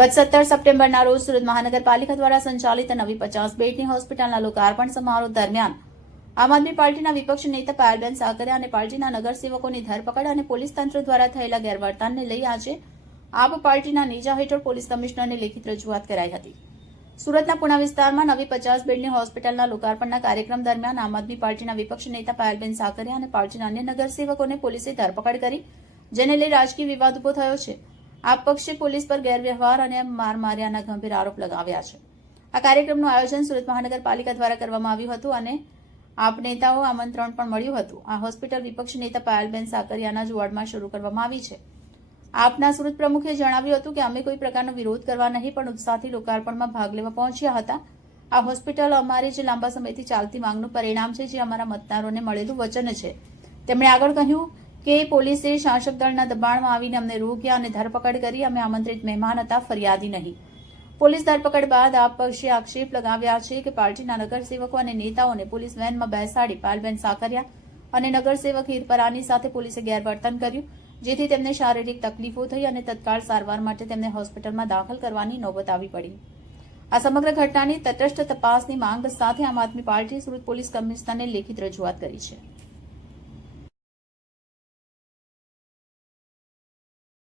ગત 17 સપ્ટેમ્બરના રોજ સુરત મહાનગરપાલિકા દ્વારા સંચાલિત નવી 50 બેડની હોસ્પિટલના લોકાર્પણ સમારોહ દરમિયાન આમ આદમી પાર્ટીના વિપક્ષ નેતા પાયલબેન સાકરિયા અને પાર્ટીના નગરસેવકોની ધરપકડ અને પોલીસ તંત્ર દ્વારા થયેલા ગેરવર્તનને લઈ આજે આપ પાર્ટીના નેજા હેઠળ પોલીસ કમિશનરને લેખિત રજૂઆત કરાઈ હતી. સુરતના પુણા વિસ્તારમાં નવી 50 બેડની હોસ્પિટલના લોકાર્પણના કાર્યક્રમ દરમિયાન આમ આદમી પાર્ટીના વિપક્ષ નેતા પાયલબેન સાકરિયા અને પાર્ટીના અન્ય નગરસેવકોને પોલીસે ધરપકડ કરી, જેને લઈ રાજકીય વિવાદ ઉભો થયો છે. આપ પક્ષે પોલીસ પર ગેરવ્યવહાર અને માર માર્યાના ગંભીર આરોપ લગાવ્યા છે. આ કાર્યક્રમનું આયોજન સુરત મહાનગરપાલિકા દ્વારા કરવામાં આવ્યું હતું અને આપ નેતાઓ આમંત્રણ પણ મળ્યું હતું. આ હોસ્પિટલ વિપક્ષ નેતા પાયલબેન સાકરિયાના જ વોર્ડમાં શરૂ કરવામાં આવી છે. આપના સુરત પ્રમુખે જણાવ્યું હતું કે અમે કોઈ પ્રકારનો વિરોધ કરવા નહીં પણ ઉત્સાહથી લોકાર્પણમાં ભાગ લેવા પહોંચ્યા હતા. આ હોસ્પિટલ અમારી જે લાંબા સમયથી ચાલતી માંગનું પરિણામ છે, જે અમારા મતદારોને મળેલું વચન છે. તેમણે આગળ કહ્યું કે પોલીસે શાસક દળના દબાણમાં આવીને અમને રોક્યા અને ધરપકડ કરી. અમે આમંત્રિત મહેમાન હતા, ફરિયાદી નહીં. પોલીસ ધરપકડ બાદ આપ પક્ષે આક્ષેપ લગાવ્યા છે કે પાર્ટીના નગરસેવકો અને નેતાઓને પોલીસ વેનમાં બેસાડી પાયલબેન સાકરિયા અને નગરસેવક હીરપરાની સાથે પોલીસે ગેરવર્તન કર્યું, જેથી તેમને શારીરિક તકલીફો થઈ અને તત્કાળ સારવાર માટે તેમને હોસ્પિટલમાં દાખલ કરવાની નોબત આવી પડી. આ સમગ્ર ઘટનાની તટસ્થ તપાસની માંગ સાથે આમ આદમી પાર્ટી સુરત પોલીસ કમિશનરને લેખિત રજૂઆત કરી છે.